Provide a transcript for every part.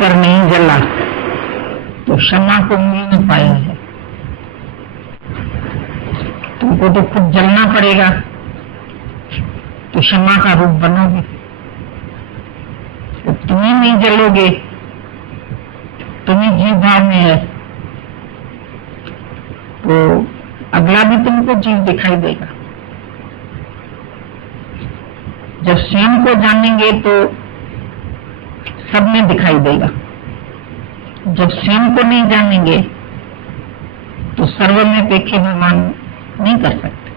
पर नहीं जला तो क्षमा को मिल नहीं पाया है। तुमको तो खुद जलना पड़ेगा तो क्षमा का रूप बनोगे। तो तुम ही नहीं जलोगे, तुम्ही जीव भाव में है तो अगला भी तुमको जीव दिखाई देगा। जब स्वयं को जानेंगे तो सब में दिखाई देगा, जब स्वयं को नहीं जानेंगे तो सर्व में देखे भगवान नहीं कर सकते।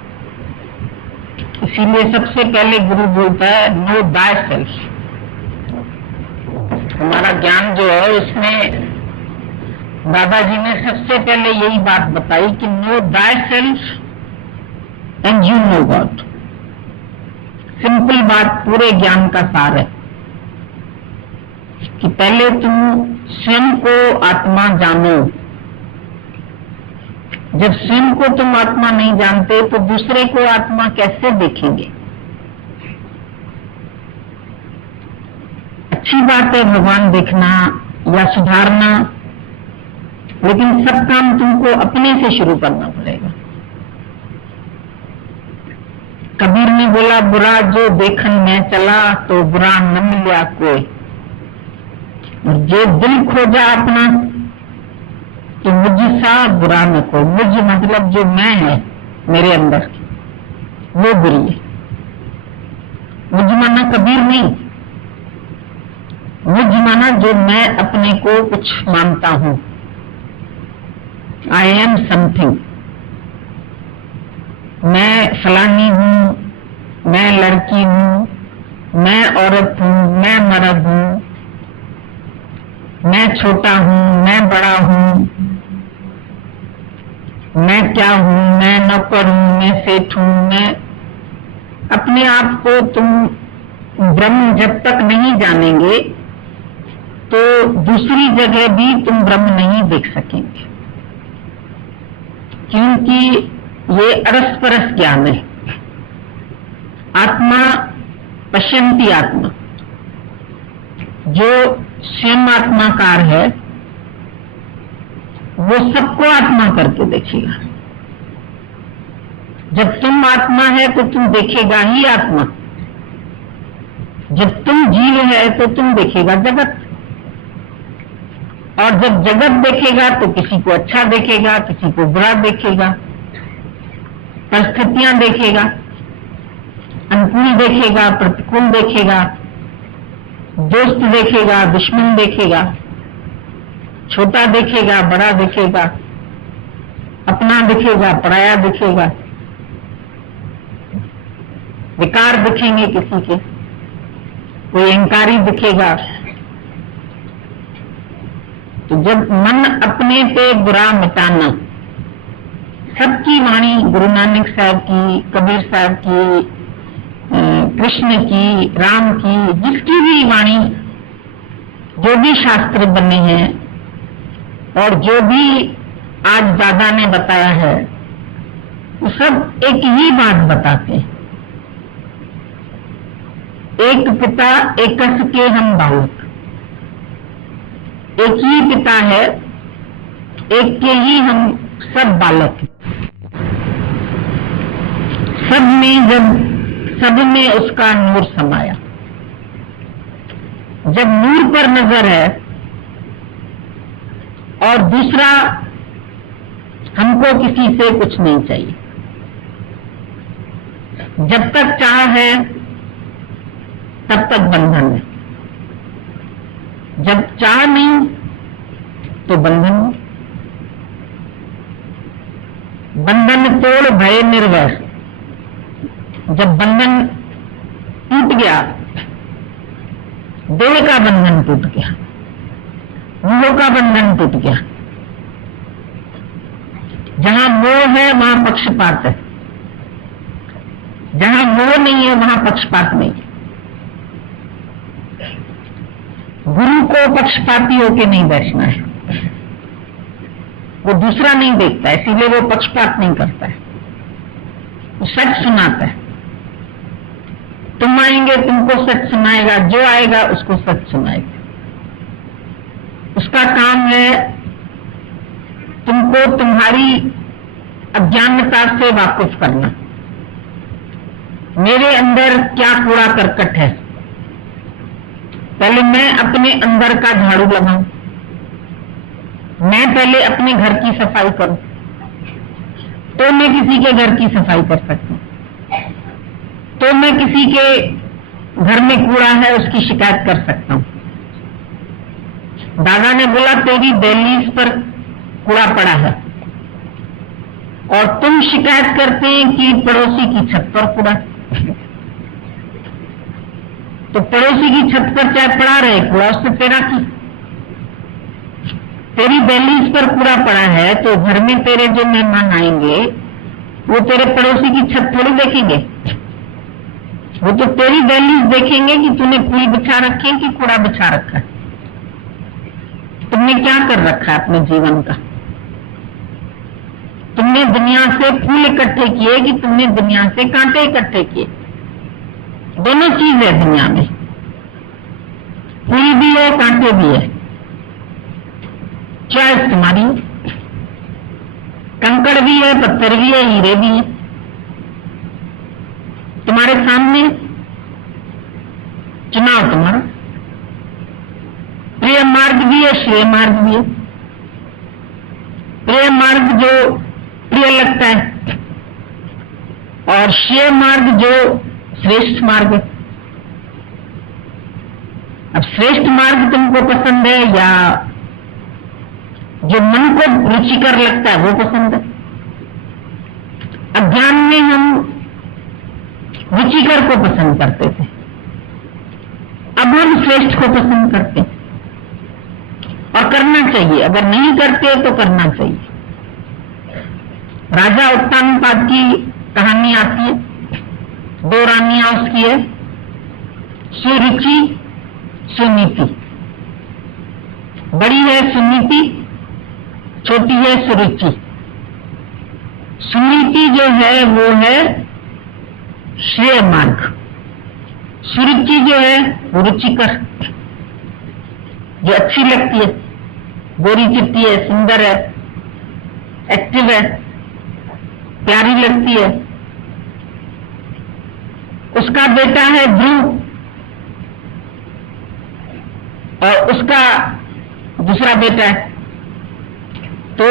इसीलिए सबसे पहले गुरु बोलता है नो बाय सेल्फ। हमारा ज्ञान जो है उसमें दादाजी ने सबसे पहले यही बात बताई कि know by self and you know God. Simple बात पूरे ज्ञान का सार है कि पहले तुम स्वयं को आत्मा जानो। जब स्वयं को तुम आत्मा नहीं जानते तो दूसरे को आत्मा कैसे देखेंगे। अच्छी बात है भगवान देखना या सुधारना, लेकिन सब काम तुमको अपने से शुरू करना पड़ेगा। कबीर ने बोला बुरा जो देखन में चला तो बुरा न मिला कोई, और जो दिल खोजा अपना तो मुझसा बुरा न कोई। मुझ मतलब जो मैं है मेरे अंदर वो बुरी है। मुझ माना कबीर नहीं, मुझ माना जो मैं अपने को कुछ मानता हूं। I am something. मैं फलानी हूं, मैं लड़की हूं, मैं औरत हूं, मैं मर्द हूं, मैं छोटा हूं, मैं बड़ा हूं, मैं क्या हूं, मैं नौकर हूं, मैं सेठ हूं। मैं अपने आप को तुम ब्रह्म जब तक नहीं जानेंगे तो दूसरी जगह भी तुम ब्रह्म नहीं देख सकेंगे, क्योंकि ये अरस-परस ज्ञान है। आत्मा पश्यंती आत्मा, जो स्वयं आत्माकार है वो सबको आत्मा करके देखेगा। जब तुम आत्मा है तो तुम देखेगा ही आत्मा, जब तुम जीव है तो तुम देखेगा जगत, और जब जगत देखेगा तो किसी को अच्छा देखेगा, किसी को बुरा देखेगा, परिस्थितियां देखेगा, अनुकूल देखेगा, प्रतिकूल देखेगा, दोस्त देखेगा, दुश्मन देखेगा, छोटा देखेगा, बड़ा देखेगा, अपना दिखेगा, पराया दिखेगा, विकार दिखेंगे किसी के, कोई अहंकारी दिखेगा। तो जब मन अपने पे बुरा मिटाना, सबकी वाणी गुरु नानक साहब की, कबीर साहब की, कृष्ण की, राम की, जिसकी भी वाणी, जो भी शास्त्र बने हैं और जो भी आज दादा ने बताया है, वो सब एक ही बात बताते हैं। एक पिता एकस के हम बालक। एक ही पिता है, एक के ही हम सब बालक हैं। सब में उसका नूर समाया। जब नूर पर नजर है और दूसरा, हमको किसी से कुछ नहीं चाहिए। जब तक चाह है तब तक बंधन है, जब चाह नहीं तो बंधन है। बंधन तोड़ भय निर्वैर। जब बंधन टूट गया, देह का बंधन टूट गया, मोह का बंधन टूट गया। जहां मोह है वहां पक्षपात है, जहां मोह नहीं है वहां पक्षपात नहीं है। गुरु को पक्षपाती होके नहीं बैठना है, वो दूसरा नहीं देखता है, इसीलिए वो पक्षपात नहीं करता है, वो सच सुनाता है। तुम आएंगे तुमको सच सुनाएगा, जो आएगा उसको सच सुनाएगा। उसका काम है तुमको तुम्हारी अज्ञानता से वाकिफ करना। मेरे अंदर क्या कूड़ा करकट है, पहले मैं अपने अंदर का झाड़ू लगाऊं, मैं पहले अपने घर की सफाई करूं, तो मैं किसी के घर की सफाई कर सकता हूं, तो मैं किसी के घर में कूड़ा है उसकी शिकायत कर सकता हूं। दादा ने बोला तेरी दहलीज पर कूड़ा पड़ा है और तुम शिकायत करते हैं कि पड़ोसी की छत पर कूड़ा, तो पड़ोसी की छत पर चाहे पड़ा रहे कूड़ा, उससे तेरा की। तेरी दहलीज पर कूड़ा पड़ा है तो घर में तेरे जो मेहमान आएंगे वो तेरे पड़ोसी की छत थोड़ी देखेंगे, वो तो तेरी दहलीज देखेंगे कि तूने फूल बिछा रखे हैं कि कूड़ा बिछा रखा है, तुमने क्या कर रखा है अपने जीवन का। तुमने दुनिया से फूल इकट्ठे किए कि तुमने दुनिया से कांटे इकट्ठे किए। दोनों चीज है दुनिया में, फूल भी है कांटे भी है, चॉइस तुम्हारी है। कंकड़ भी है, पत्थर भी है, हीरे भी है, तुम्हारे सामने चुनाव तुम्हारा। प्रिय मार्ग भी है, श्रेय मार्ग भी है। प्रिय मार्ग जो प्रिय लगता है और श्रेय मार्ग जो श्रेष्ठ मार्ग है। अब श्रेष्ठ मार्ग तुमको पसंद है या जो मन को रुचिकर लगता है वो पसंद है। अज्ञान में हम रुचिकर को पसंद करते थे, अब हम श्रेष्ठ को पसंद करते हैं और करना चाहिए, अगर नहीं करते तो करना चाहिए। राजा उत्तानपाद की कहानी आती है, दो रानियां उसकी है, सुरुचि सुनीति। बड़ी है सुनीति, छोटी है सुरुचि। सुनीति जो है वो है श्रेय मार्ग, सुरुचि जो है वो रुचिकर, जो अच्छी लगती है, गोरी चिट्टी है, सुंदर है, एक्टिव है, प्यारी लगती है। उसका बेटा है ध्रुव और उसका दूसरा बेटा है। तो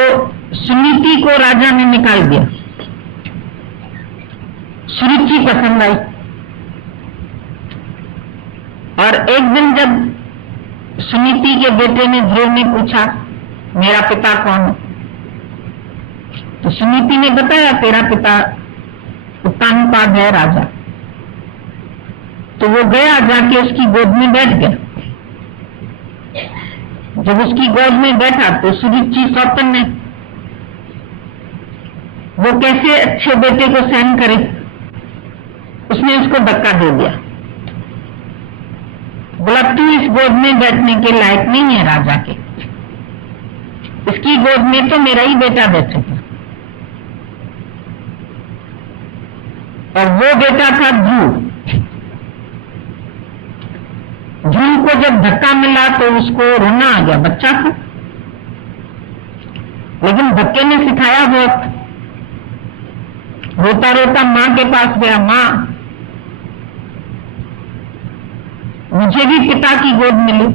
सुनीति को राजा ने निकाल दिया, सुरुचि पसंद आई। और एक दिन जब सुनीति के बेटे ने ध्रुव ने पूछा मेरा पिता कौन है, तो सुनीति ने बताया तेरा पिता उत्तानपाद है राजा। तो वो गया, जाके उसकी गोद में बैठ गया। जब उसकी गोद में बैठा तो सुरुचि सौतन ने, वो कैसे अच्छे बेटे को सहन करे, उसने उसको धक्का दे दिया। बोला तू इस गोद में बैठने के लायक नहीं है राजा के, इसकी गोद में तो मेरा ही बेटा बैठेगा। और वो बेटा था ध्रुव। ध्रुव को जब धक्का मिला तो उसको रोना आ गया, बच्चा था, लेकिन धक्के ने सिखाया बहुत। रोता रोता मां के पास गया, मां मुझे भी पिता की गोद मिली,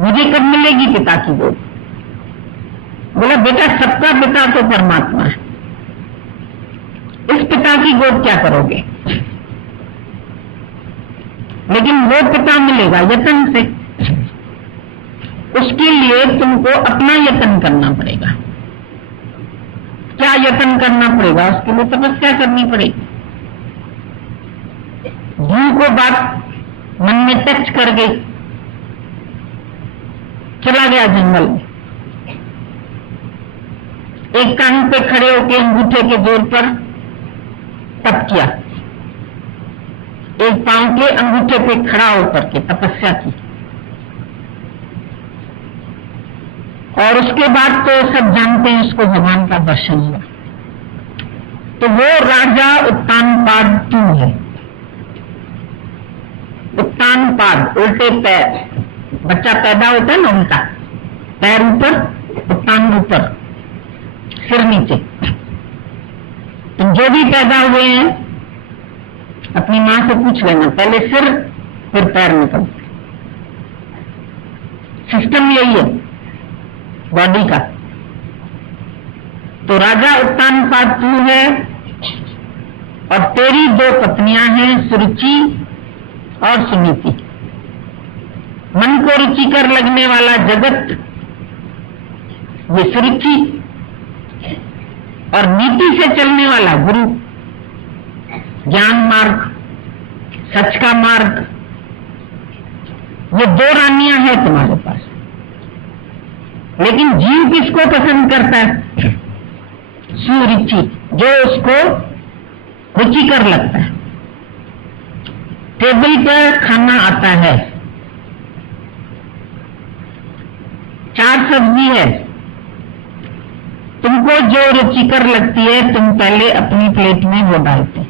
मुझे कब मिलेगी पिता की गोद। बोला बेटा सबका पिता तो परमात्मा है, इस पिता की गोद क्या करोगे। लेकिन वो पिता मिलेगा यत्न से, उसके लिए तुमको अपना यत्न करना पड़ेगा। क्या यत्न करना पड़ेगा, उसके लिए तपस्या करनी पड़ेगी। ध्रुव को बात मन में टच कर गई, चला गया जंगल में। एक कान पे खड़े होकर अंगूठे के जोर पर तप किया, एक पांव के अंगूठे पे खड़ा होकर के तपस्या की। और उसके बाद तो सब जानते हैं उसको भगवान का दर्शन हुआ। तो वो राजा उत्तानपाद क्यों है। उत्तानपाद उल्टे पैर, बच्चा पैदा होता है ना उल्टा, पैर ऊपर और टांग ऊपर, सिर नीचे। तो जो भी पैदा हुए हैं अपनी मां से पूछ लेना, पहले सिर फिर पैर निकलते। सिस्टम यही है बॉडी का। तो राजा उत्तानपाद तू है और तेरी 2 पत्नियां हैं, सुरुचि और सुनीति। मन को रुचिकर लगने वाला जगत ये सुरुचि, और नीति से चलने वाला गुरु, ज्ञान मार्ग, सच का मार्ग। ये 2 रानियां हैं तुम्हारे पास। लेकिन जीव किसको पसंद करता है? सुरुचि, जो उसको रुचिकर लगता है। टेबल पर खाना आता है, 4 सब्जी है, तुमको जो रुचिकर लगती है तुम पहले अपनी प्लेट में वो डालते,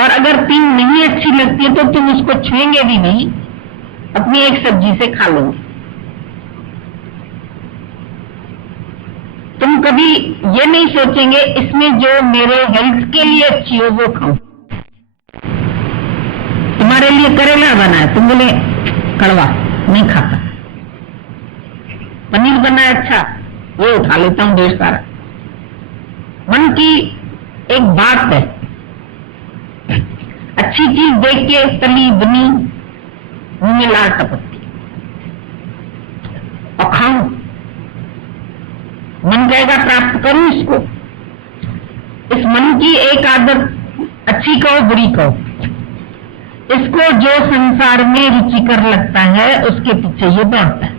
और अगर 3 नहीं अच्छी लगती है तो तुम उसको छुएंगे भी नहीं, अपनी एक सब्जी से खा लोगे। तुम कभी ये नहीं सोचेंगे इसमें जो मेरे हेल्थ के लिए अच्छी हो वो खाऊं। तुम्हारे लिए करेला बना है, तुम बोले कड़वा नहीं खाता। पनीर बना है, अच्छा ये उठा लेता हूं ढेर सारा। मन की एक बात है, अच्छी चीज देख के तली बनी मुंह में लाल टपकती और खाऊं। मन कहेगा प्राप्त करूं इसको। इस मन की एक आदत अच्छी कहो बुरी कहो, इसको जो संसार में रुचिकर लगता है उसके पीछे ये दौड़ता है।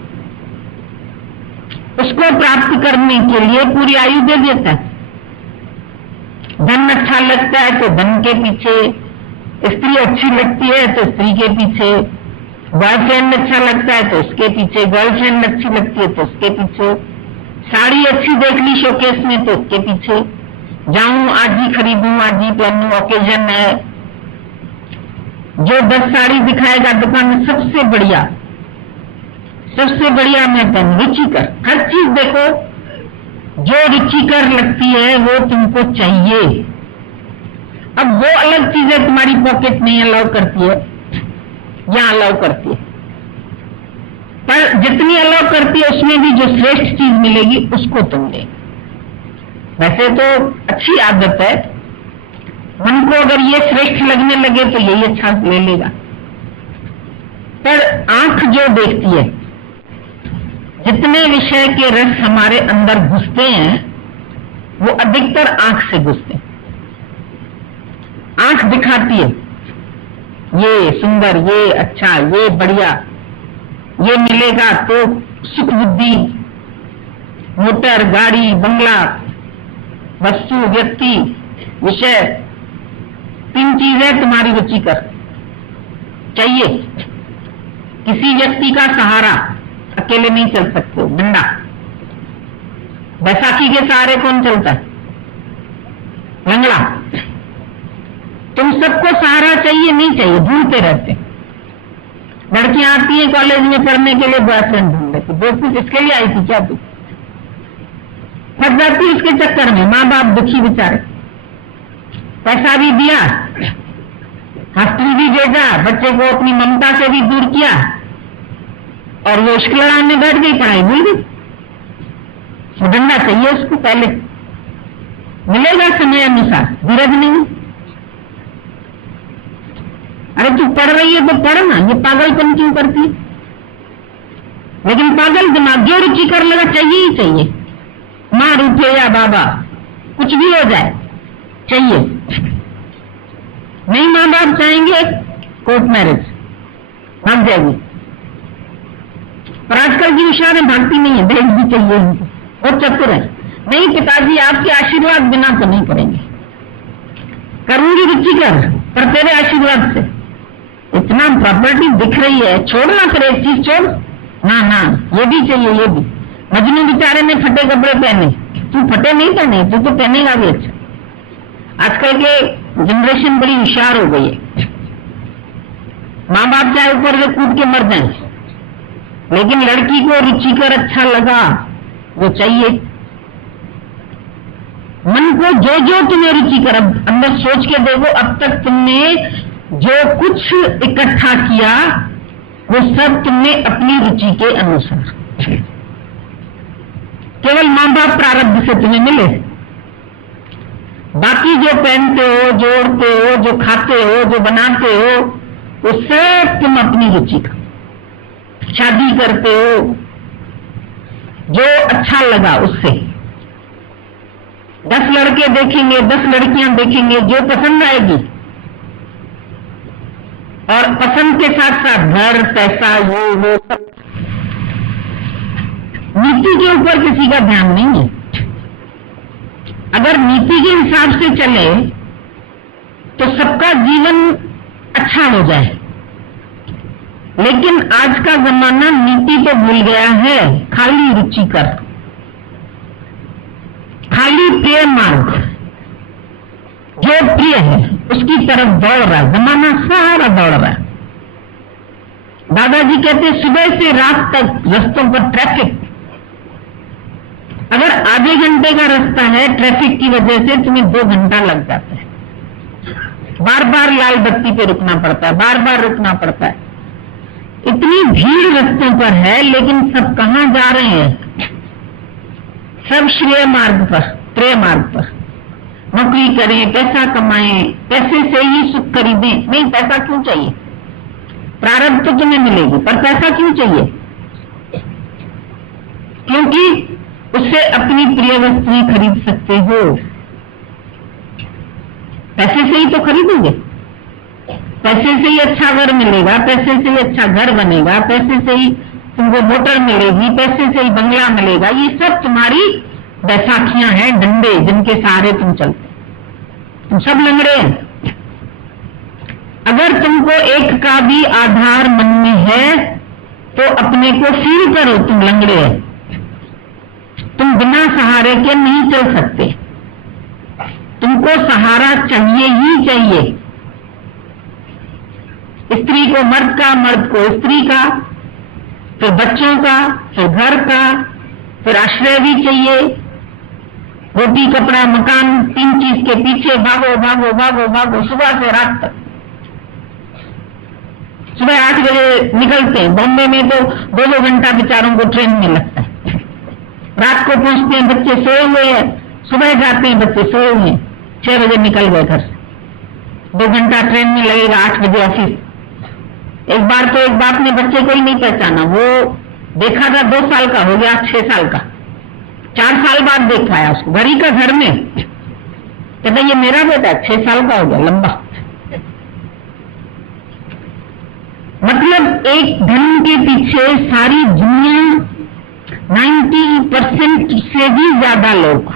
उसको प्राप्त करने के लिए पूरी आयु दे देता है। धन अच्छा लगता है तो धन के पीछे, स्त्री अच्छी लगती है तो स्त्री के पीछे, बॉयफ्रेंड अच्छा लगता है तो उसके पीछे, गर्लफ्रेंड अच्छी लगती है तो उसके पीछे, साड़ी अच्छी देख ली शोकेस में तो उसके पीछे, जाऊं आज ही खरीदूं, आज ही पहनूं, ओकेजन है। जो 10 साड़ी दिखाएगा दुकान में सबसे बढ़िया मैं पहनूं, रुचिकर। हर चीज देखो जो रुचिकर लगती है वो तुमको चाहिए। अब वो अलग चीजें तुम्हारी पॉकेट नहीं अलाउ करती है या अलाउ करती है, पर जितनी अलाउ करती है उसमें भी जो श्रेष्ठ चीज मिलेगी उसको तुम ले। वैसे तो अच्छी आदत है, मन को अगर ये श्रेष्ठ लगने लगे तो यही अच्छा ले लेगा। पर आंख जो देखती है, जितने विषय के रस हमारे अंदर घुसते हैं वो अधिकतर आंख से घुसते हैं। आंख दिखाती है ये सुंदर, ये अच्छा, ये बढ़िया, ये मिलेगा तो सुख बुद्धि, मोटर, गाड़ी, बंगला, वस्तु, व्यक्ति, विषय, 3 चीजें तुम्हारी रुचिकर चाहिए। किसी व्यक्ति का सहारा, अकेले नहीं चल सकते हो, डंडा। बैसाखी के सहारे कौन चलता है? लंगड़ा। तुम सबको सहारा चाहिए नहीं चाहिए, ढूंढते रहते। लड़कियां आती हैं कॉलेज में पढ़ने के लिए, बॉयफ्रेंड ढूंढ लेती। दोस्त इसके लिए आई थी क्या तू? फंस जाती उसके चक्कर में। माँ बाप दुखी बेचारे, पैसा भी दिया, हॉस्टल भी भेजा, बच्चे को अपनी ममता से भी दूर किया, और वो इश्क लड़ाने बैठ गई, पढ़ाई भूल गई। डंडा चाहिए उसको, पहले मिलेगा समय अनुसार, धीरज नहीं। अरे तू पढ़ रही है तो पढ़ ना, ये पागलपन क्यों करती है? लेकिन पागल दिमाग, जो रुचि कर लगा चाहिए ही चाहिए। मां रूठे या बाबा, कुछ भी हो जाए चाहिए। नहीं मां बाप चाहेंगे कोर्ट मैरिज, भाग जाएगी। पर आजकल की उषारें भागती नहीं है, दहेज भी चाहिए उनको, वो चतुर है। नहीं पिताजी आपके आशीर्वाद बिना तो नहीं करेंगे, करूंगी रुचिकर पर तेरे आशीर्वाद से। इतना प्रॉपर्टी दिख रही है, छोड़ना फिर एक चीज छोड़ ना, ये भी चाहिए, ये भी। मजनू बेचारे ने फटे कपड़े पहने, तू फटे नहीं पहने, तू तो पहनेगा भी अच्छा। आजकल के जनरेशन बड़ी होशियार हो गई है। माँ बाप चाहे ऊपर से कूद के मर जाए, लेकिन लड़की को रुचिकर अच्छा लगा वो चाहिए। मन को जो जो तुम्हें रुचिकर, अंदर सोच के देखो, अब तक तुमने जो कुछ इकट्ठा किया वो सब तुमने अपनी रुचि के अनुसार, केवल मां बाप प्रारब्ध से तुम्हें मिले। बाकी जो पहनते हो, जोड़ते हो, जो खाते हो, जो बनाते हो, वो सब तुम अपनी रुचि का। शादी करते हो जो अच्छा लगा उससे, 10 लड़के देखेंगे, 10 लड़कियां देखेंगे, जो पसंद आएगी, और पसंद के साथ साथ घर, पैसा, वो सब। नीति के ऊपर किसी का ध्यान नहीं है। अगर नीति के हिसाब से चले तो सबका जीवन अच्छा हो जाए, लेकिन आज का जमाना नीति तो भूल गया है, खाली रुचिकर, खाली प्रिय मार्ग, जो प्रिय है उसकी तरफ दौड़ रहा है, जमाना सारा दौड़ रहा है। दादाजी कहते सुबह से रात तक रास्तों पर ट्रैफिक, अगर आधे घंटे का रास्ता है, ट्रैफिक की वजह से तुम्हें 2 घंटा लग जाता है। बार बार लाल बत्ती पे रुकना पड़ता है, बार बार रुकना पड़ता है, इतनी भीड़ रास्तों पर है, लेकिन सब कहां जा रहे हैं? सब श्रेय मार्ग पर, प्रेय मार्ग पर। नौकरी करें, पैसा कमाएं, पैसे से ही सुख खरीदें। नहीं, पैसा क्यों चाहिए? प्रारब्ध तो तुम्हें मिलेगी, पर पैसा क्यों चाहिए? क्योंकि उससे अपनी प्रिय वस्तुएं खरीद सकते हो। पैसे से ही तो खरीदोगे, पैसे से ही अच्छा घर मिलेगा, पैसे से ही अच्छा घर बनेगा, पैसे से ही तुमको मोटर मिलेगी, पैसे से ही बंगला मिलेगा। ये सब तुम्हारी बैसाखियां हैं, डंडे जिनके सहारे तुम चलते, तुम सब लंगड़े हैं। अगर तुमको एक का भी आधार मन में है तो अपने को फील करो तुम लंगड़े हैं। तुम बिना सहारे के नहीं चल सकते, तुमको सहारा चाहिए ही चाहिए। स्त्री को मर्द का, मर्द को स्त्री का, फिर बच्चों का, फिर घर का, फिर आश्रय भी चाहिए। रोटी, कपड़ा, मकान, 3 चीज के पीछे भागो भागो भागो भागो सुबह से रात तक। सुबह 8 बजे निकलते हैं, बॉम्बे में तो 2-2 घंटा बेचारों को ट्रेन में लगता है। रात को पहुंचते हैं, बच्चे सोए हुए हैं, सुबह जाते हैं, बच्चे सोए हुए हैं। 6 बजे निकल गए घर से, 2 घंटा ट्रेन में लगेगा, 8 बजे ऑफिस। एक बार तो एक बाप ने बच्चे को ही नहीं पहचाना, वो देखा था 2 साल का, हो गया 6 साल का। 4 साल बाद देख पाया उसको, घड़ी का घर में। कहता ये मेरा बेटा 6 साल का हो गया, लंबा। मतलब एक धन के पीछे सारी दुनिया, 90% से भी ज्यादा लोग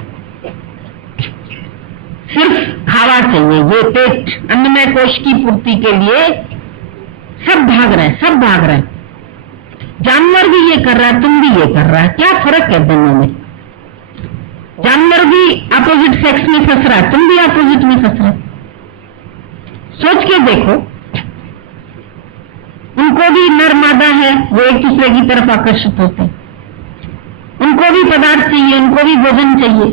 सिर्फ खावा चाहिए, ये पेट, अन्नमय कोश की पूर्ति के लिए सब भाग रहे हैं, सब भाग रहे हैं। जानवर भी ये कर रहा है, तुम भी ये कर रहा है, क्या फर्क है दोनों में? जानवर भी अपोजिट सेक्स में फंस रहा है, तुम भी अपोजिट में फंस रहे। सोच के देखो, उनको भी नर मादा है, वो एक दूसरे की तरफ आकर्षित होते हैं, उनको भी पदार्थ चाहिए, उनको भी भोजन चाहिए,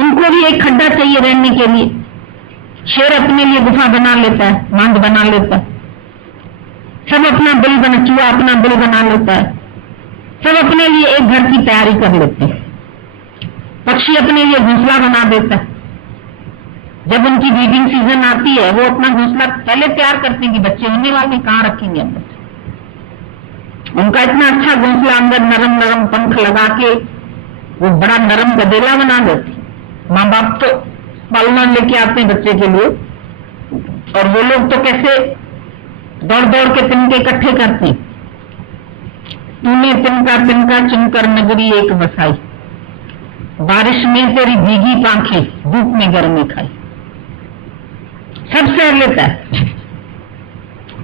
उनको भी एक खड्डा चाहिए रहने के लिए। शेर अपने लिए गुफा बना लेता है, मांद बना लेता है, सब अपना बिल बना, चूहा अपना बिल बना लेता है, सब अपने लिए एक घर की तैयारी कर लेते हैं। पक्षी अपने लिए घोंसला बना देता है। जब उनकी ब्रीडिंग सीजन आती है, वो अपना घोंसला पहले तैयार करते हैं कि बच्चे होने वाले, कहां रखेंगे हम बच्चे। उनका इतना अच्छा घोंसला, अंदर नरम नरम पंख लगा के वो बड़ा नरम गदेला बना देते। माँ बाप तो पालना लेके आते हैं बच्चे के लिए, और वो लोग तो कैसे दौड़ दौड़ के तिनके इकट्ठे करते हैं। तूने तिनका तिनका चुनकर नगरी एक बसाई, बारिश में तेरी भीगी पांखें, धूप में गर्मी खाई। सब सह लेता है,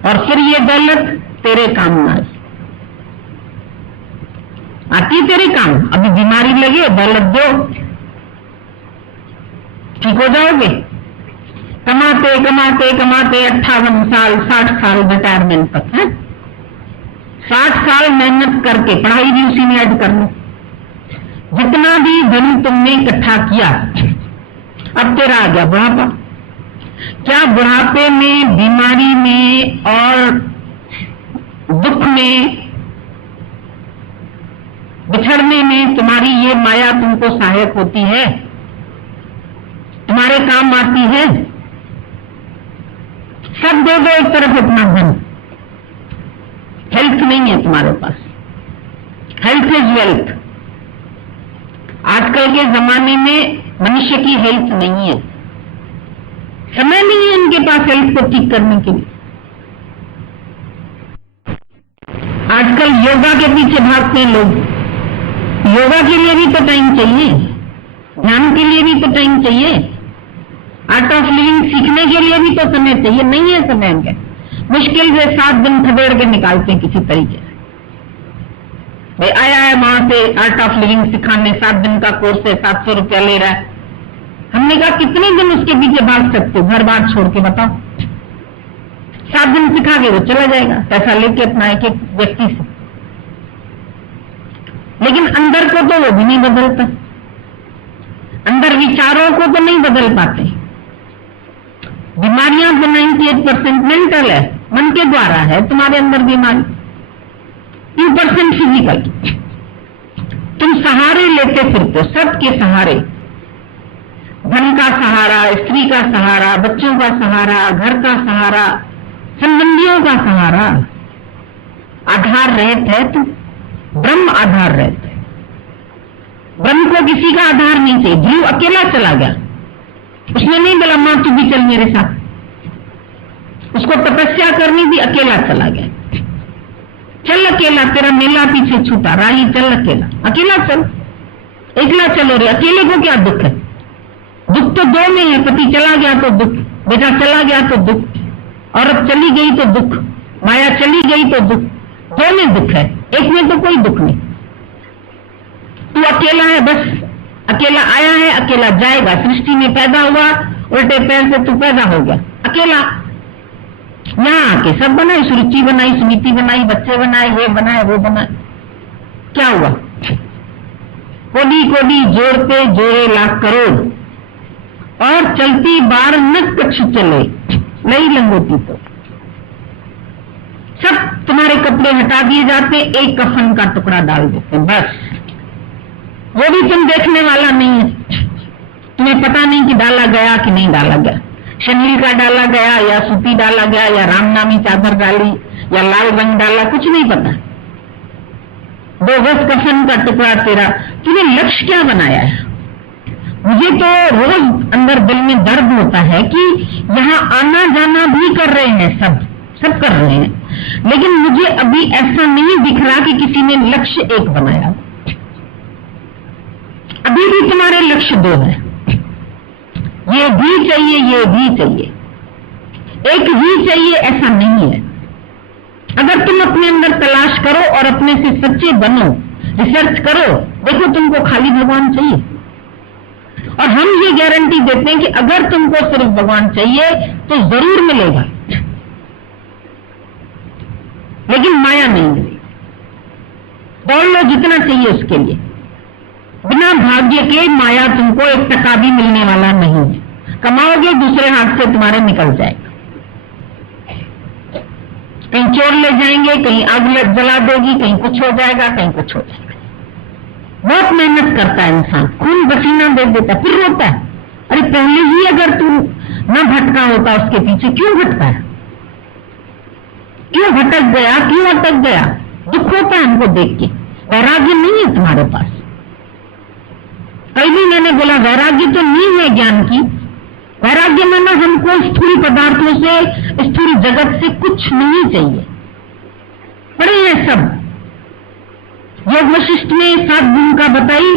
और फिर ये दौलत तेरे काम में आई, आती तेरे काम। अभी बीमारी लगे, दौलत दो, ठीक हो जाओगे। कमाते कमाते कमाते 58 साल 60 साल रिटायरमेंट तक है। 60 साल मेहनत करके पढ़ाई भी उसी में ऐड कर लो। जितना भी धन तुमने इकट्ठा किया, अब तेरा आ गया बुढ़ापा। क्या बुढ़ापे में, बीमारी में और दुख में, बिछड़ने में तुम्हारी ये माया तुमको सहायक होती है, तुम्हारे काम आती है? सब दे दो एक तरफ अपना धन, हेल्थ नहीं है तुम्हारे पास। Health is wealth. आजकल के जमाने में मनुष्य की हेल्थ नहीं है, समय नहीं है इनके पास हेल्थ को ठीक करने के लिए। आजकल योगा के पीछे भागते हैं लोग। योगा के लिए भी तो टाइम चाहिए, ध्यान के लिए भी तो टाइम चाहिए, आर्ट ऑफ लिविंग सीखने के लिए भी तो समय चाहिए। नहीं है समय उनके, मुश्किल से 7 दिन खदेड़ के निकालते हैं किसी तरीके से। भाई आया है वहां से आर्ट ऑफ लिविंग सिखाने, 7 दिन का कोर्स है, 700 रुपया ले रहा है। हमने कहा कितने दिन उसके पीछे भाग सकते हो, घर बार छोड़ के बताओ। 7 दिन सिखा के वो चला जाएगा पैसा लेके अपना एक एक व्यक्ति से, लेकिन अंदर को तो वो भी नहीं बदलता, अंदर विचारों को तो नहीं बदल पाते। बीमारियां तो 98% मेंटल है, मन के द्वारा है तुम्हारे अंदर बीमारी, 2% फिजिकल। तुम सहारे लेते फिरते, सबके सहारे, धन का सहारा, स्त्री का सहारा, बच्चों का सहारा, घर का सहारा, संबंधियों का सहारा। आधार रहित है तुम, ब्रह्म आधार रहित है। ब्रह्म को किसी का आधार नहीं चाहिए। ध्रुव अकेला चला गया, उसने नहीं बोला मां तू भी चल मेरे साथ, उसको तपस्या करनी थी, अकेला चला गया। चल अकेला, तेरा मेला पीछे छूटा, राही चल अकेला, अकेला चल, एकला चलो रे। अकेले को क्या दुख है? दुख तो 2 में है, पति चला गया तो दुख, बेटा चला गया तो दुख, औरत चली गई तो दुख, माया चली गई तो दुख। 2 में दुख है, एक में तो कोई दुख नहीं। तू अकेला है, बस अकेला आया है, अकेला जाएगा। सृष्टि में पैदा हुआ, उल्टे पैर से तू पैदा हो गया, अकेला। यहां आके सब बनाई, सुरुचि बनाई, सुनीति बनाई, बच्चे बनाए, ये बनाए, वो बनाए, क्या हुआ? कोडी कोडी जोड़ते जोड़े लाख करोड़, और चलती बार न कुछ चले, नहीं लंगोटी तो। सब तुम्हारे कपड़े हटा दिए जाते, एक कफन का टुकड़ा डाल देते, बस। वो भी तुम देखने वाला नहीं है, तुम्हें पता नहीं कि डाला गया कि नहीं डाला गया, शनील का डाला गया या सूती डाला गया या रामनामी चादर डाली या लाल रंग डाला, कुछ नहीं पता। 2 गज कफन का टुकड़ा तेरा, तूने लक्ष्य क्या बनाया है? मुझे तो रोज अंदर दिल में दर्द होता है कि यहाँ आना जाना भी कर रहे हैं, सब कर रहे हैं, लेकिन मुझे अभी ऐसा नहीं दिख रहा कि किसी ने लक्ष्य एक बनाया। अभी भी तुम्हारे लक्ष्य 2 है, ये भी चाहिए, ये भी चाहिए, एक ही चाहिए ऐसा नहीं है। अगर तुम अपने अंदर तलाश करो और अपने से सच्चे बनो, रिसर्च करो, देखो तुमको खाली भगवान चाहिए। और हम ये गारंटी देते हैं कि अगर तुमको सिर्फ भगवान चाहिए तो जरूर मिलेगा, लेकिन माया नहीं मिलेगी। दौड़ लो जितना चाहिए उसके लिए, बिना भाग्य के माया तुमको 1 टका भी मिलने वाला नहीं है। कमाओगे दूसरे हाथ से तुम्हारे निकल जाएगा, कहीं चोर ले जाएंगे, कहीं आग जला देगी, कहीं कुछ हो जाएगा, कहीं कुछ हो जाएगा। बहुत मेहनत करता है इंसान, खून पसीना दे देता, फिर रोता है। अरे पहले ही अगर तू न भटका होता उसके पीछे, क्यों भटका है? क्यों भटक गया, क्यों अटक गया? दुख होता है हमको देख के। वैराग्य नहीं है तुम्हारे पास। कल भी मैंने बोला वैराग्य तो नींव है ज्ञान की। वैराग्य माना हमको स्थूल पदार्थों से, स्थूल जगत से कुछ नहीं चाहिए। पढ़े हैं सब, योग वशिष्ठ में 7 भूमिका बताई,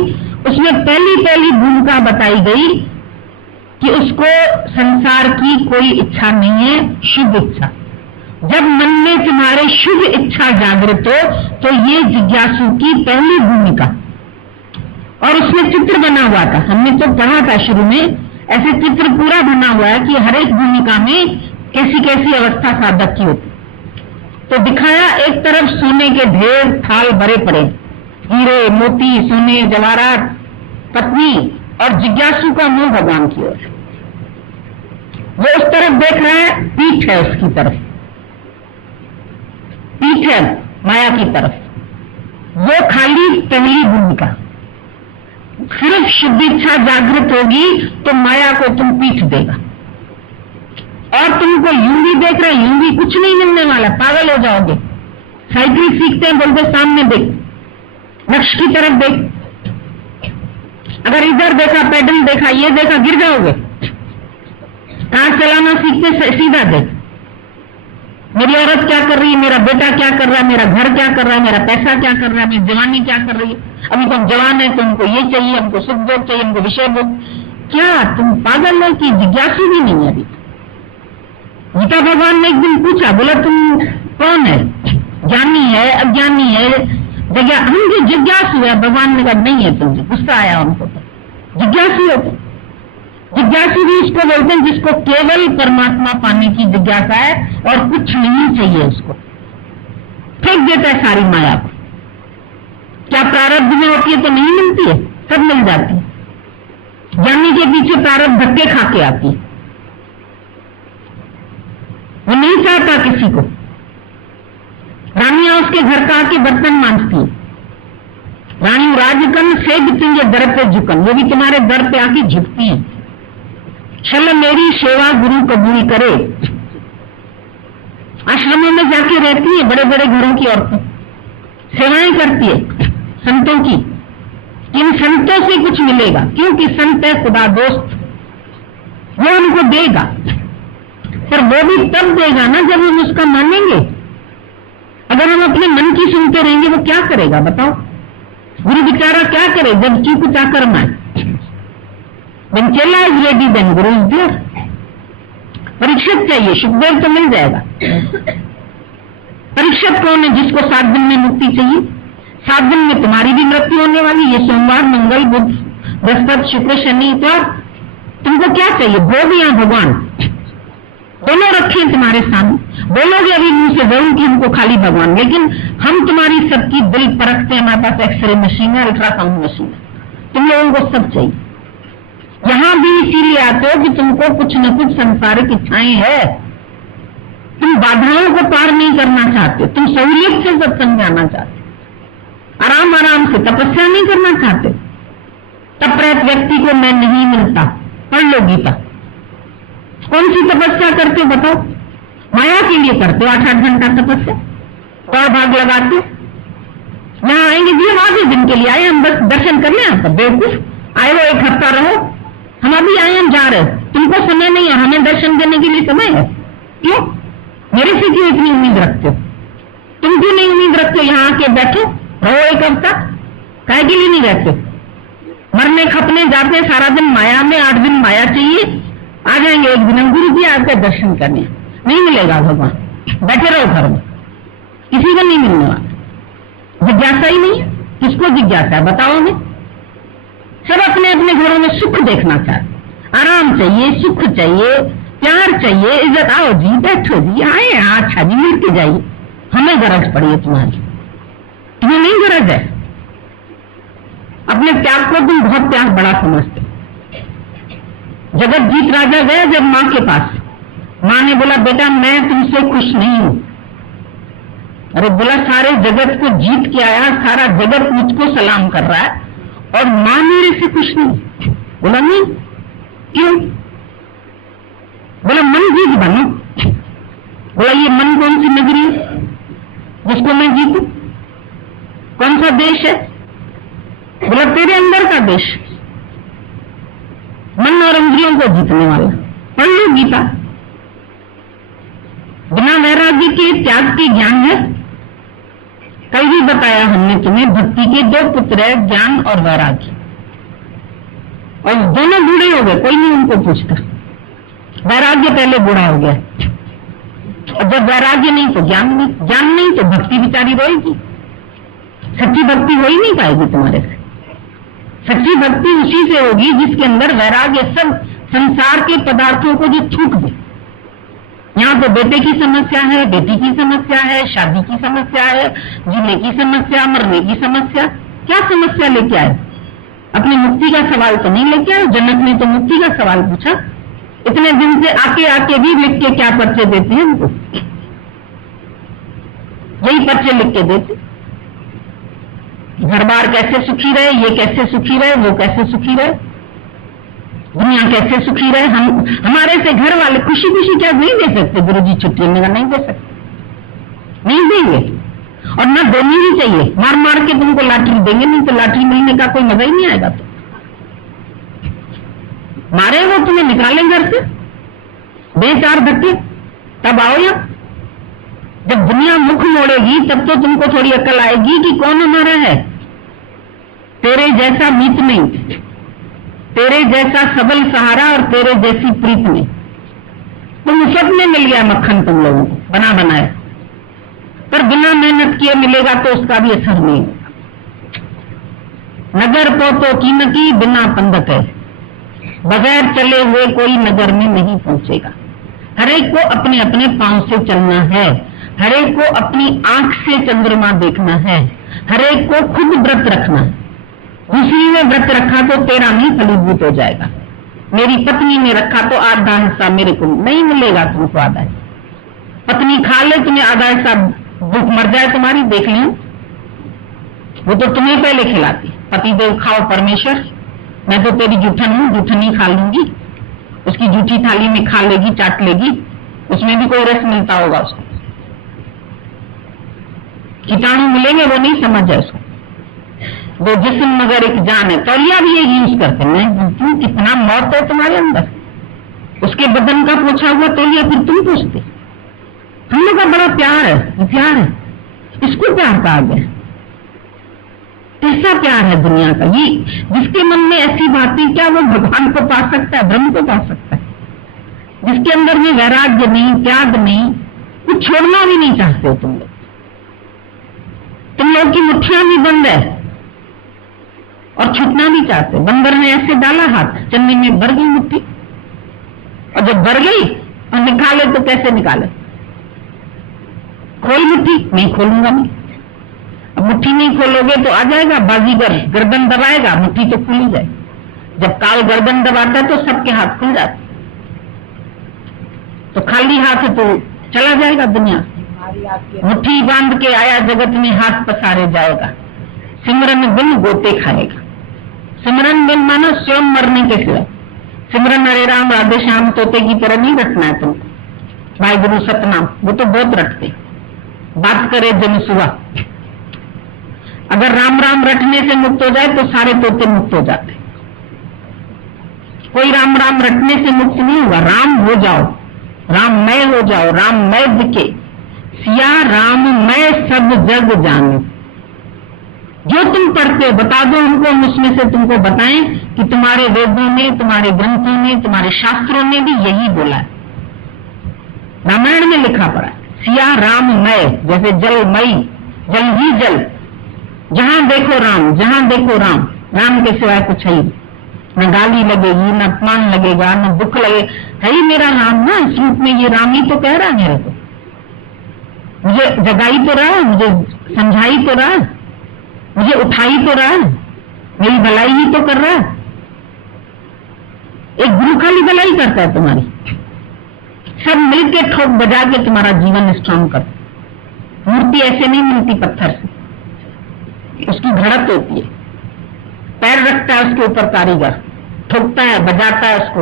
उसमें पहली भूमिका बताई गई कि उसको संसार की कोई इच्छा नहीं है, शुभ इच्छा। जब मन में तुम्हारे शुभ इच्छा जागृत हो तो ये जिज्ञासु की पहली भूमिका। और उसमें चित्र बना हुआ था, हमने तो पढ़ा था शुरू में, ऐसे चित्र पूरा बना हुआ है कि हर एक भूमिका में कैसी कैसी अवस्था साधक की होती। तो दिखाया एक तरफ सोने के ढेर थाल भरे पड़े, हीरे मोती सोने जवाहरात, पत्नी, और जिज्ञासु का मुंह भगवान की ओर। वो उस तरफ देख रहा है, पीठ है उसकी तरफ, पीठ है माया की तरफ। वो खाली पहली भूमिका, सिर्फ शुद्ध इच्छा जागृत होगी तो माया को तुम पीठ देगा। और तुमको यूं भी देख रहे, यूं भी कुछ नहीं मिलने वाला, पागल हो जाओगे। साइकिल सीखते हैं, बोलते सामने देख, लक्ष्य की तरफ देख, अगर इधर देखा, पेडल देखा, ये देखा, गिर जाओगे। कार चलाना सीखते सीधा देख, मेरी औरत क्या कर रही है, मेरा बेटा क्या कर रहा है, मेरा घर क्या कर रहा है, मेरा पैसा क्या कर रहा है, मेरी जवानी क्या कर रही है। अभी तो हम जवान है तो हमको ये चाहिए, हमको सुख भोग चाहिए, हमको विषय भोग। क्या तुम पागल हो कि जिज्ञासु भी नहीं है अभी? गीता भगवान ने एक दिन पूछा, बोला तुम कौन है, ज्ञानी है अज्ञानी है? हम जो जिज्ञासु है, भगवान ने कहा नहीं है तुम। गुस्सा आया उनको, तो जिज्ञासु है तुम। जिज्ञासु भी उसको बोलते हैं जिसको केवल परमात्मा पाने की जिज्ञासा है और कुछ नहीं चाहिए उसको, फेंक देता है सारी माया को। क्या प्रारब्ध में होती है तो नहीं मिलती है, सब मिल जाती है। ज्ञानी के पीछे प्रारब्ध धक्के खा के आती है, वो नहीं चाहता किसी को। रानियां उसके घर का आके बर्तन मांजती है, रानी राजकन से बितेंगे दर पे झुकन, वो भी तुम्हारे दर पे आके झुकती हैं। चल मेरी सेवा गुरु कबूल करे। आश्रमों में जाके रहती है, बड़े बड़े घरों की औरतें सेवाएं करती है संतों की। इन संतों से कुछ मिलेगा, क्योंकि संत है खुदा दोस्त, वो हमको देगा, पर वो भी तब देगा ना जब हम उसका मानेंगे। अगर हम अपने मन की सुनते रहेंगे, वो क्या करेगा बताओ? गुरु बेचारा क्या करे जब चूक चाकर माए? When Chela is ready, then Guru is there. परीक्षक चाहिए, सुखदेव तो मिल जाएगा। परीक्षक कौन है? जिसको 7 दिन में मुक्ति चाहिए। 7 दिन में तुम्हारी भी मृत्यु होने वाली। ये सोमवार मंगल बुध बृहस्पति शुक्र शनि इतवार, तुमको क्या चाहिए? भोग या भगवान दोनों रखे तुम्हारे सामने। बोलोगे अभी मुंह से जरूर कि हमको खाली भगवान, लेकिन हम तुम्हारी सबकी दिल परखते हैं। हमारे पास एक्सरे मशीन है, अल्ट्रासाउंड मशीन है, तुम लोगों को सब चाहिए। यहां भी इसीलिए आते हो कि तुमको कुछ न कुछ संसारिक इच्छाएं है। तुम बाधाओं को पार नहीं करना चाहते, तुम सहूलियत से सत्संग जाना चाहते, आराम आराम से तपस्या नहीं करना चाहते। तपरत व्यक्ति को मैं नहीं मिलता, पढ़ लो गीता। कौन सी तपस्या करते हो बताओ? माया के लिए करते हो 8-8 घंटा तपस्या, और भाग लगाते। यहाँ आएंगे जी, हम आधे दिन के लिए आए, हम बस दर्शन करने। आपका बेवकूफ आए हो, 1 हफ्ता रहो। हम अभी आए, हम जा रहे, तुमको समय नहीं है, हमें दर्शन देने के लिए समय है। क्यों? मेरे से क्यों इतनी उम्मीद रखते हो? तुम क्यों नहीं उम्मीद रखते हो? यहाँ आके बैठो, रहो 1 हफ्ता। काहे के लिए नहीं रहते? मरने खपने जाते सारा दिन माया में, 8 दिन माया चाहिए। आ जाएंगे एक दिन हम गुरु जी आपका दर्शन करने, नहीं मिलेगा भगवान, बैठे रहो घर में, किसी को नहीं मिलने वाला। जिज्ञासा ही नहीं है। किसको जिज्ञासा है बताओ हमें? सब अपने अपने घरों में सुख देखना चाहते, आराम चाहिए, सुख चाहिए, प्यार चाहिए, इज्जत। आओ जी, बैठो जी, आए अच्छा जी, मिल के जाइए। हमें गरज पड़ी है तुम्हारी, तुम्हें नहीं गरज है। अपने त्याग को तुम बहुत त्याग बड़ा समझते। जगतजीत राजा गया जब मां के पास, मां ने बोला बेटा मैं तुमसे खुश नहीं हूं। अरे बोला सारे जगत को जीत के आया, सारा जगत मुझको सलाम कर रहा है और मां मेरे से खुश नहीं। बोला नहीं, क्यों? बोला मन जीत बनो। बोला ये मन कौन सी नगरी है जिसको मैं जीतू? कौन सा देश है? बोला तेरे अंदर का देश, मन और इंद्रियों को जीतने वाला। पढ़ लो गीता। बिना वैराग्य के त्याग के ज्ञान है। कल भी बताया हमने तुम्हें, भक्ति के 2 पुत्र है, ज्ञान और वैराग्य, और दोनों बूढ़े हो गए, कोई नहीं उनको पूछता। वैराग्य पहले बूढ़ा हो गया, और जब वैराग्य नहीं तो ज्ञान नहीं, ज्ञान नहीं तो भक्ति बिचारी रहेगी। सच्ची भक्ति हो ही नहीं पाएगी तुम्हारे से। सच्ची भक्ति उसी से होगी जिसके अंदर वैराग्य सब संसार के पदार्थों को जो थूक दे। यहाँ तो बेटे की समस्या है, बेटी की समस्या है, शादी की समस्या है, जीने की समस्या, मरने की समस्या। क्या समस्या लेके आए? अपनी मुक्ति का सवाल तो नहीं लेके आए। जनक ने तो मुक्ति का सवाल पूछा। इतने दिन से आके आके भी लिख के क्या पर्चे देते हैं उनको? यही पर्चे लिख के देते, घर बार कैसे सुखी रहे, ये कैसे सुखी रहे, वो कैसे सुखी रहे, दुनिया कैसे सुखी रहे। हमारे से घर वाले खुशी खुशी क्या नहीं दे सकते? गुरुजी छुट्टी में नहीं दे सकते, नहीं देंगे। और ना देनी ही चाहिए, मार मार के तुमको लाठी देंगे, नहीं तो लाठी मिलने का कोई मजा ही नहीं आएगा। तो मारे वो तुम्हें निकालें घर से, दे 4 धक्के, तब आओ। या जब दुनिया मुख मोड़ेगी तब तो तुमको थोड़ी अकल आएगी कि कौन हमारा है। तेरे जैसा मीत नहीं, तेरे जैसा सबल सहारा और तेरे जैसी प्रीत नहीं। तुम सब में मिल गया मक्खन तुम लोगों को बना बनाया, पर बिना मेहनत किए मिलेगा तो उसका भी असर नहीं होगा। नगर पहुंचो की न की बिना पंदक है, बगैर चले हुए कोई नगर में नहीं पहुंचेगा। हरेक को अपने अपने पांव से चलना है, हरेक को अपनी आंख से चंद्रमा देखना है, हरेक को खुद व्रत रखना है। दूसरी ने व्रत रखा तो तेरा नहीं फलीभूत हो जाएगा। मेरी पत्नी ने रखा तो आधा हिस्सा मेरे को नहीं मिलेगा, तुमको आधा हिस्सा। पत्नी खा ले, तुम्हें आधा हिस्सा, भूख मर जाए तुम्हारी, देख लियो, वो तो तुम्हें पहले खिलाती। पति देव खाओ परमेश्वर, मैं तो तेरी जूठन हूं, जूठन ही खा लूंगी। उसकी जूठी थाली में खा लेगी, चाट लेगी, उसमें भी कोई रस मिलता होगा उसको, कीटाणु मिलेंगे, वो नहीं समझ है उसको। वो जिस्म मगर एक जान है, तौलिया भी ये यूज करते हैं। क्यों? कितना मौत है तुम्हारे अंदर, उसके बदन का पूछा हुआ तौलिया फिर तुम पूछते। हम लोग का बड़ा प्यार है, प्यार है, इसको प्यार कहा गया। ऐसा प्यार है दुनिया का, ये जिसके मन में ऐसी बातें, क्या वो भगवान को पा सकता है? ब्रह्म को पा सकता है? जिसके अंदर में वैराग्य नहीं, त्याग नहीं, कुछ छोड़ना भी नहीं चाहते हो तुम लोग। तुम लोग की मुट्ठियां भी बंद है और छूटना भी चाहते। बंदर ने ऐसे डाला हाथ, चन्नी में भर गई मुट्ठी, और जब भर गई और निकाले तो कैसे निकाले? खोल मुट्ठी, नहीं खोलूंगा नहीं। अब मुट्ठी नहीं खोलोगे तो आ जाएगा बाजीगर, गर्दन दबाएगा, मुट्ठी तो खुल ही जाए। जब काल गर्दन दबाता है तो सबके हाथ खुल जाते, तो खाली हाथ तो चला जाएगा दुनिया। मुट्ठी बांध के आया जगत में हाथ पसारे जाएगा, सिमरन बिन गोते खाएगा। सिमरन बिन मानो स्वयं मरने के सिवा। सिमरन हरे राम राधे श्याम तोते की तरह नहीं रखना है तुमको। भाई गुरु सतनाम वो तो बहुत रखते, बात करे जन सुबह। अगर राम राम रटने से मुक्त हो जाए तो सारे तोते मुक्त हो जाते। कोई राम राम रटने से मुक्त नहीं हुआ। राम हो जाओ, राममय हो जाओ, राममय दिखे, सिया राममय सब जग जानो। जो तुम पढ़ते हो बता दो हमको, हम उसमें से तुमको बताएं कि तुम्हारे वेदों ने, तुम्हारे ग्रंथों ने, तुम्हारे शास्त्रों ने भी यही बोला है। रामायण में लिखा पड़ा सिया राममय, जैसे जलमयी, जल ही जल, जहां देखो राम, जहां देखो राम। राम के सिवाय कुछ है ही, न गाली लगेगी, न अपमान लगेगा, न दुख लगे। है ही मेरा राम ना, इस रूप में ये राम ही तो कह रहा है मेरे को, मुझे जगाई तो रहा है, मुझे समझाई तो रहा है, मुझे उठाई तो रहा है, मेरी भलाई ही तो कर रहा है। एक गुरु खाली भलाई करता है तुम्हारी, सब मिलके ठोक बजा के तुम्हारा जीवन स्ट्रांग करता। मूर्ति ऐसे नहीं मिलती पत्थर से, उसकी घड़त होती है। पैर रखता है उसके ऊपर कारीगर, ठोकता है, बजाता है उसको,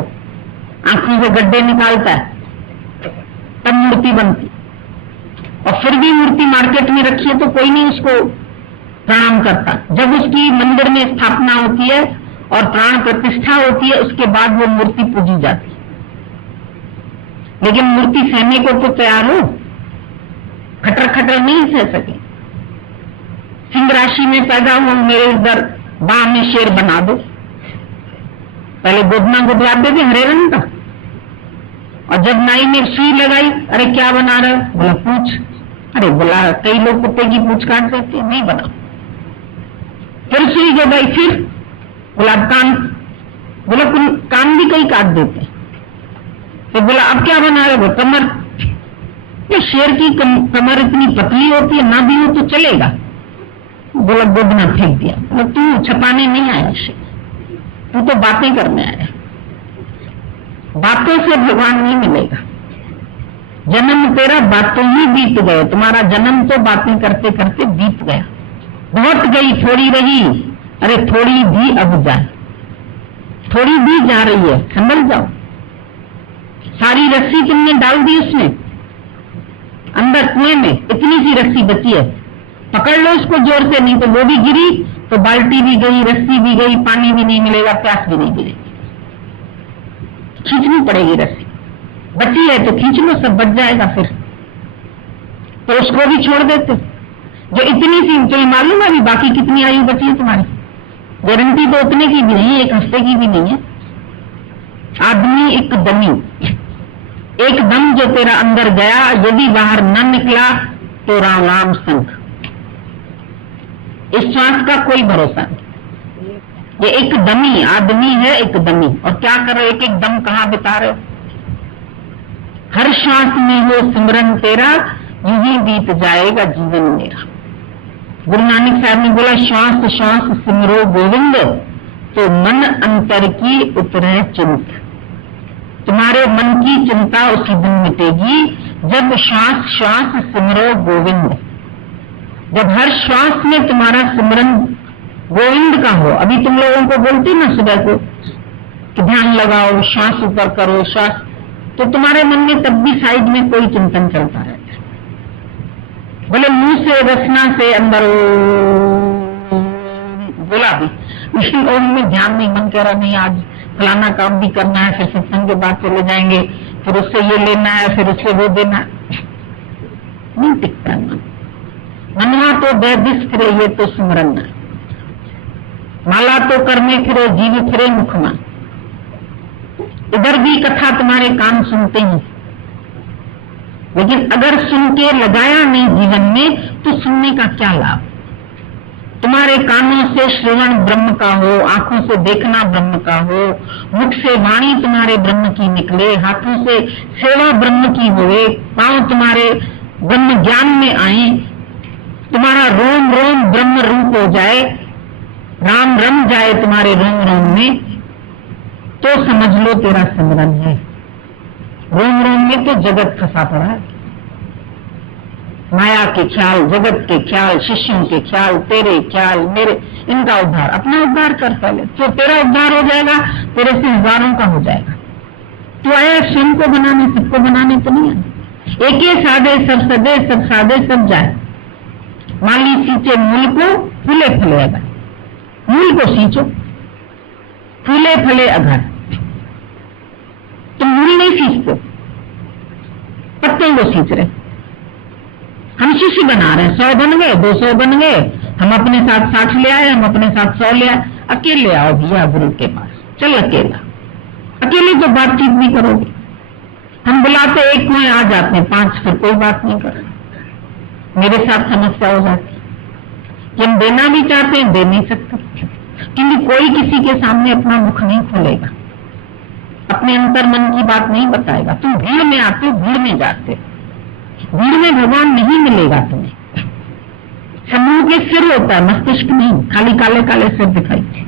आंखों से गड्ढे निकालता है, तब मूर्ति बनती। और फिर भी मूर्ति मार्केट में रखी है तो कोई नहीं उसको प्रणाम करता। जब उसकी मंदिर में स्थापना होती है और प्राण प्रतिष्ठा होती है, उसके बाद वो मूर्ति पूजी जाती है। लेकिन मूर्ति सहने को तो तैयार हो, खटर खटर नहीं सह सके। सिंह राशि में पैदा हुआ, मेरे इधर बाह में शेर बना दो। पहले गोदना गुदवा देते हरे रंग का, और जब नाई ने सुई लगाई, अरे क्या बना रहे? बोला पूछ। अरे बोला कई लोग कुत्ते की पूछ काट देते, नहीं बना। फिर सुई लगाई, फिर बोला कान, बोला कान भी कई काट देते। तो बोला अब क्या बना रहे हो? कमर। तो शेर की कमर इतनी पतली होती है, ना भी हो तो चलेगा। बोला गोदना फेंक दिया। बोला तू छपाने नहीं आया शेर, तू तो बातें करने आया। बातों से भगवान नहीं मिलेगा। जन्म तेरा बातों ही बीत गए। तुम्हारा जन्म तो बातें करते करते बीत गया। बहुत गई थोड़ी रही, अरे थोड़ी भी अब जाए। थोड़ी भी जा रही है, संभल जाओ। सारी रस्सी तुमने डाल दी उसमें, अंदर कुएं में इतनी सी रस्सी बची है, पकड़ लो उसको जोर से, नहीं तो वो भी गिरी तो बाल्टी भी गई, रस्सी भी गई, पानी भी नहीं मिलेगा, प्यास भी नहीं मिलेगी। खींचनी पड़ेगी रस्सी। बची है तो खींच लो, सब बच जाएगा। फिर तो उसको भी छोड़ देते। जो इतनी सी, तुम्हें मालूम है अभी बाकी कितनी आयु बची है तुम्हारी? गारंटी तो उतने की भी नहीं है, 1 हफ्ते की भी नहीं है। आदमी एक दमी, एक दम जो तेरा अंदर गया, यदि बाहर न निकला तो राम राम संग। इस श्वास का कोई भरोसा नहीं। ये एक दमी आदमी है, एक दमी। और क्या करो, एक एक दम कहां बिता रहे हो? हर श्वास में हो सिमरन तेरा, यूं ही बीत जाएगा जीवन मेरा। गुरु नानक साहब ने बोला श्वास श्वास सिमरो गोविंद, तो मन अंतर की उतरे चिंत। तुम्हारे मन की चिंता उसी दिन मिटेगी जब श्वास श्वास सिमरो गोविंद। जब हर श्वास में तुम्हारा सिमरन गोविंद का हो। अभी तुम लोगों को बोलती ना सुबह को कि ध्यान लगाओ, श्वास ऊपर करो, श्वास, तो तुम्हारे मन में तब भी साइड में कोई चिंतन चलता रहता है। बोले मुंह से रचना से अंदर बोला भी, लेकिन ओम में ध्यान नहीं, मन कह रहा नहीं आज फलाना काम भी करना है, फिर सत्संग के बाद चले जाएंगे, फिर उससे ये लेना है, फिर उससे वो देना है। नहीं टिकता मन। मनवा तो बैदिस फिरे, ये तो सिमरन है। माला तो करने फिरे, जीव फिरे मुखमा। इधर भी कथा तुम्हारे कान सुनते हैं, लेकिन अगर सुन के लगाया नहीं जीवन में तो सुनने का क्या लाभ? तुम्हारे कानों से श्रवण ब्रह्म का हो, आंखों से देखना ब्रह्म का हो, मुख से वाणी तुम्हारे ब्रह्म की निकले, हाथों से सेवा ब्रह्म की होए, पांव तुम्हारे ब्रह्म ज्ञान में आए, तुम्हारा रोम रोम ब्रह्म रूप हो जाए, राम रम जाए तुम्हारे रोम रोम में, तो समझ लो तेरा सिमरन है। रोम रोम में तो जगत फंसा पड़ा है। माया के ख्याल, जगत के ख्याल, शिष्यों के ख्याल, तेरे ख्याल, मेरे, इनका उद्धार, अपना उद्धार कर पहले, तो तेरा उद्धार हो जाएगा, तेरे से हजारों का हो जाएगा। तो आया स्वयं को बनाने, सबको बनाने तो नहीं है। एक ही साधे सब सदे, सब साधे सब जाए। माली सींचे मूल को, फूले फले अगर। मूल को सींचो, फूले फले अगर। तुम मूल नहीं सींचते, पत्ते को सींच रहे। हम शिष्य बना रहे हैं, 100 बन गए, 200 बन गए, हम अपने साथ 60 ले आए, हम अपने साथ 100 ले आए। अकेले आओ भैया गुरु के पास, चल अकेला। अकेले तो बातचीत नहीं करोगे। हम बुलाते एक में आ जाते हैं, 5 फिर कोई बात नहीं कर रहे। मेरे साथ समस्या हो जाती है कि हम देना भी चाहते हैं, दे नहीं सकते, क्योंकि कोई किसी के सामने अपना मुख नहीं खोलेगा, अपने अंतर मन की बात नहीं बताएगा। तुम भीड़ में आते हो, भीड़ में जाते हो, भीड़ में भगवान नहीं मिलेगा तुम्हें। समूह के सिर होता है, मस्तिष्क नहीं, खाली काले काले सिर दिखाई दे।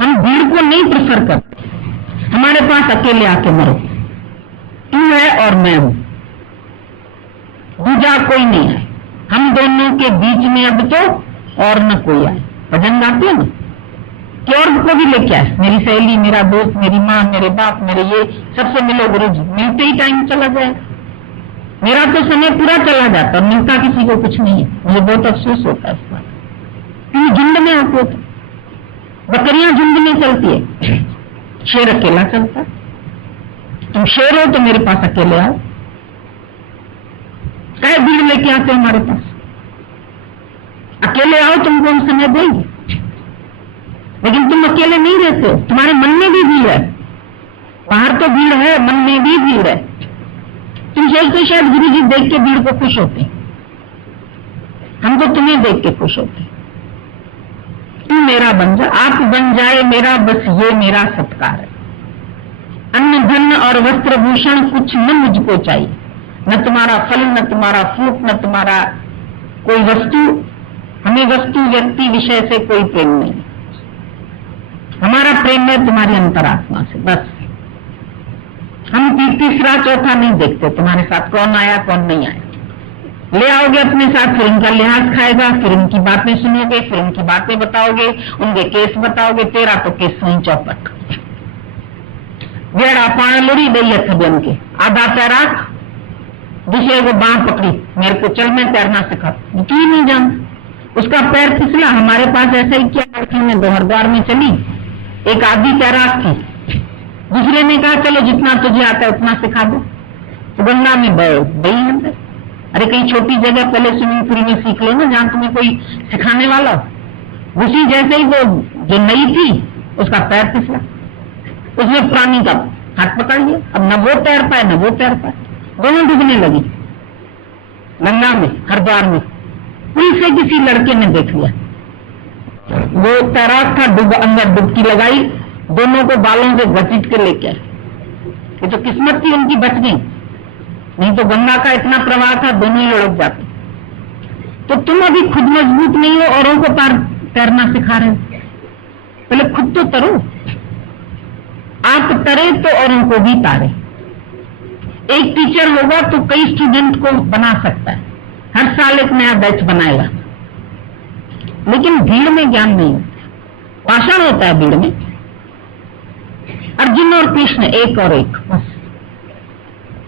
हम भीड़ को नहीं प्रेफर करते। हमारे पास अकेले आके मरो, तू है और मैं हूं, दूजा कोई नहीं है। हम दोनों के बीच में अब तो और न कोई आए। भजन गाते हो ना कि और को भी लेके आए, मेरी सहेली, मेरा दोस्त, मेरी माँ, मेरे बाप, मेरे ये, सबसे मिलो गुरु जी। मिलते ही टाइम चला जाएगा। मेरा तो समय पूरा चला जाता, मिलता किसी को कुछ नहीं है। मुझे बहुत अफसोस होता है इस बात। तुम झुंड में आते हो, बकरियां झुंड में चलती है, शेर अकेला चलता। तुम शेर हो तो मेरे पास अकेले आओ। क्या भीड़ लेके आते हो हमारे पास? अकेले आओ, तुमको हम समय देंगे, लेकिन तुम अकेले नहीं रहते हो। तुम्हारे मन में भी भीड़ है, बाहर तो भीड़ है, मन में भी भीड़ है। तुम सोचते शायद गुरु जी देख के भीड़ को खुश होते, हम तो तुम्हें देख के खुश होते। तुम मेरा बन जाए, आप बन जाए मेरा, बस ये मेरा सत्कार है। अन्न धन और वस्त्र भूषण कुछ न मुझको चाहिए, न तुम्हारा फल, न तुम्हारा फ्रूट, न तुम्हारा कोई वस्तु। हमें वस्तु व्यक्ति विषय से कोई प्रेम नहीं, हमारा प्रेम है तुम्हारी अंतरात्मा से, बस। हम तीसरा चौथा नहीं देखते तुम्हारे साथ कौन आया कौन नहीं आया। ले आओगे अपने साथ, फिर उनका लिहाज खाएगा, फिर उनकी बातें सुनोगे, फिर उनकी बातें बताओगे, उनके केस बताओगे। तेरा तो केस वहीं चौपट। वेड़ा पाण लुड़ी गई हथ बन के, आधा तैराक दूसरे को बांह पकड़ी, मेरे को चल मैं तैरना सिखा, क्यों नहीं जानता। उसका पैर फिसला। हमारे पास ऐसा ही किया, लड़की में हरिद्वार में चली, एक आधी तैराक थी, दूसरे ने कहा चलो जितना तुझे आता है उतना सिखा दो, तो गंगा में बही अंदर। अरे कहीं छोटी जगह पहले स्विमिंग पूल में सीख लो ना, जहां तुम्हें कोई सिखाने वाला हो। उसी जैसे ही वो जो नई थी उसका पैर फिसला, उसने प्राणी का हाथ पकड़ लिया। अब न वो तैर पाए न वो तैर पाए, दोनों डूबने लगी गंगा में, हरिद्वार में। पुल से किसी लड़के ने देख लिया, वो तैराक था, अंदर डुबकी लगाई, दोनों को बालों से घसीट के लेके आए। ये तो किस्मत थी उनकी, बच गई, नहीं तो गंगा का इतना प्रवाह था दोनों ही लुढ़क जाते। तो तुम अभी खुद मजबूत नहीं हो, औरों को तैरना सिखा रहे हो, पहले खुद तो तरो। आप तरे तो औरों को भी तारे। एक टीचर होगा तो कई स्टूडेंट को बना सकता है, हर साल एक नया बैच बनाएगा, लेकिन भीड़ में ज्ञान नहीं होता। भाषण होता है भीड़ में, अर्जुन और कृष्ण एक और एक, बस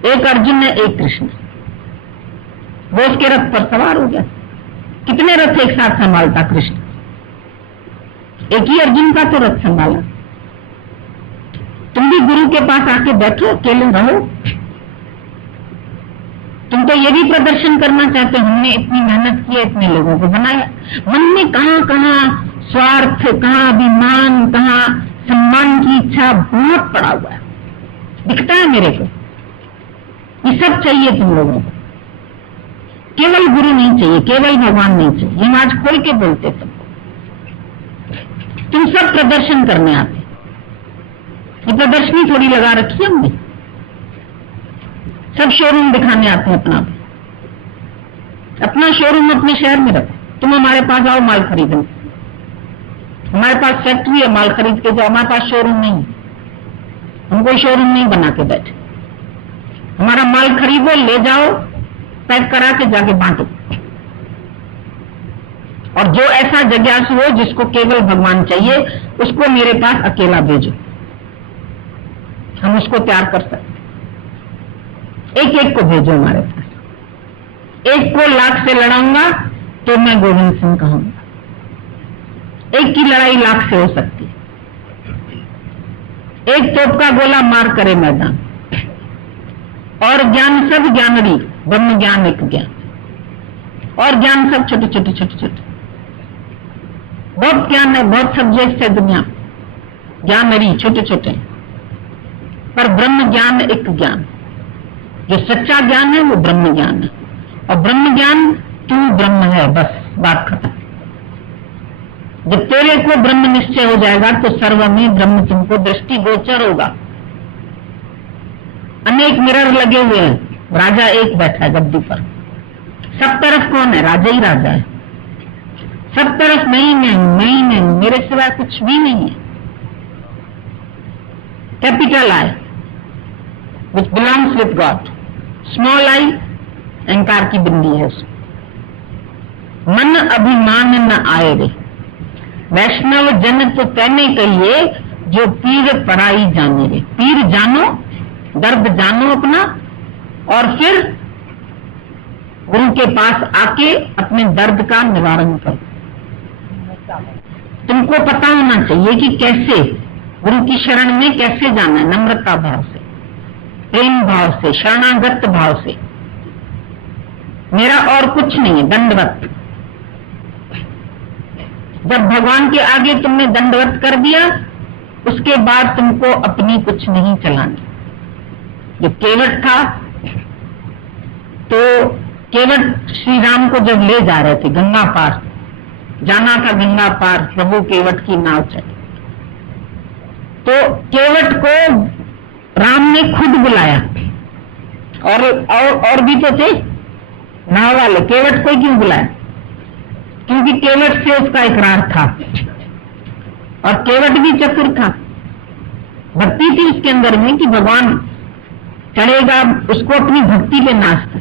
एक अर्जुन है एक कृष्ण। वो उसके रथ पर सवार हो गया। कितने रथ एक साथ संभालता कृष्ण? एक ही अर्जुन का तो रथ संभाला। तुम भी गुरु के पास आके बैठो, अकेले रहो। तुम तो ये भी प्रदर्शन करना चाहते हो, हमने इतनी मेहनत की है, इतने लोगों को बनाया। मन में कहां कहां स्वार्थ, कहां अभिमान, कहां सम्मान की इच्छा बहुत पड़ा हुआ है, दिखता है मेरे को। ये सब चाहिए तुम लोगों को, केवल गुरु नहीं चाहिए, केवल भगवान नहीं चाहिए। हम आज खोल के बोलते तुम सब प्रदर्शन करने आते। ये प्रदर्शनी थोड़ी लगा रखी है हमने, सब शोरूम दिखाने आते हैं अपना। अपना शोरूम अपने शहर में रखो। तुम हमारे पास आओ माल खरीदने, हमारे पास फैक्ट्री है, माल खरीद के जाओ। हमारे पास शोरूम नहीं है, हम कोई शोरूम नहीं बना के बैठे। हमारा माल खरीदो, ले जाओ, पैक करा के जाके बांटो। और जो ऐसा जिज्ञासु हो जिसको केवल भगवान चाहिए, उसको मेरे पास अकेला भेजो, हम उसको तैयार कर सकते। एक एक को भेजो हमारे पास। एक को लाख से लड़ाऊंगा तो मैं गोविंद सिंह कहूंगा। एक की लड़ाई लाख से हो सकती है। एक तोप का गोला मार करे मैदान। और ज्ञान सब ज्ञानरी, ब्रह्म ज्ञान एक ज्ञान, और ज्ञान सब छोटे छोटे छोटे छोटे। बहुत ज्ञान है, बहुत सब्जेक्ट है दुनिया, ज्ञानरी छोटे छोटे, पर ब्रह्म ज्ञान एक ज्ञान। जो सच्चा ज्ञान है वो ब्रह्म ज्ञान है, और ब्रह्म ज्ञान तू ब्रह्म है, बस बात खत्म। जब तेरे को ब्रह्म निश्चय हो जाएगा तो सर्व में ब्रह्म तुमको दृष्टि गोचर होगा। अनेक मिरर लगे हुए हैं, राजा एक बैठा है गद्दी पर। सब तरफ कौन है? राजा ही राजा है। सब तरफ नहीं मैं, मेरे सिवा कुछ भी नहीं है। Capital I which belongs with God, small I अहंकार की बिंदी है उसमें। मन अभिमान न आए रे, वैष्णव जन तो तैने कहिए, जो पीर पराई जाने रे। पीर जानो, दर्द जानो अपना, और फिर गुरु के पास आके अपने दर्द का निवारण करो। तुमको पता होना चाहिए कि कैसे गुरु की शरण में कैसे जाना है। नम्रता भाव से, प्रेम भाव से, शरणागत भाव से। मेरा और कुछ नहीं है, दंडवत। जब भगवान के आगे तुमने दंडवत कर दिया, उसके बाद तुमको अपनी कुछ नहीं चलानी। जो केवट था, तो केवट श्री राम को जब ले जा रहे थे गंगा पार, जाना था गंगा पार, प्रभु केवट की नाव चढ़ी। तो केवट को राम ने खुद बुलाया, और भी तो थे नाव वाले, केवट को क्यों बुलाया? क्योंकि केवट से उसका इकरार था, और केवट भी चतुर था, भक्ति थी उसके अंदर में कि भगवान चढ़ेगा, उसको अपनी भक्ति पे नाचता।